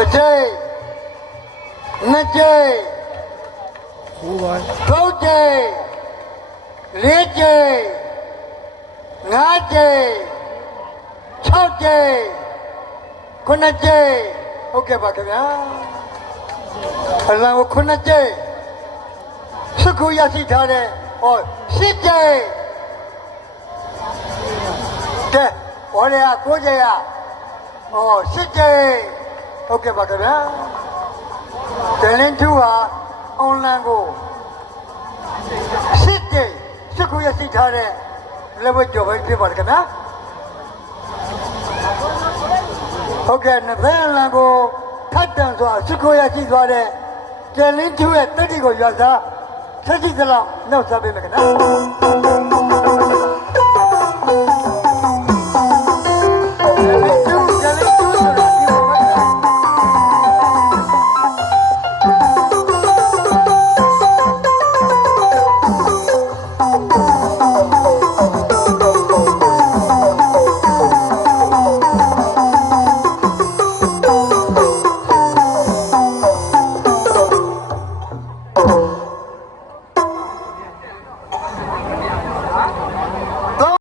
တစ်ချိန်နှစ်ချိန်သုံးချိန်လေးချိန်ငါးချိန်၆ချိန်ခုနှစ်ချိန်ဟုတ်ကဲ့ပါခင်ဗျာအလံကိုခုနှစ်ချိန်စုခုရရှိထားတဲ့ဟောရှစ်ချိန်ကဲဟောရကိုးချိန်ရဟောရှစ်ချိန် ဟုတ်ကဲ့ပါခင်ဗျာဒလင်း2ဟာအွန်လိုင်းကိုရှစ်ချိန်စုခုရရှိထားတဲ့လက်ဝဲကြော်ပဲဖြစ်ပါတယ်ခင်ဗျာဟုတ်ကဲ့နဗဲလန်ကိုထတ်တန်စွာစုခိုးရရှိသွားတဲ့ကျယ်လင်းကျူရဲ့တက်တီကိုရွာစားဆက်ကြည့်သလောက်နှုတ်ဆက်ပေးမယ်ခင်ဗျာ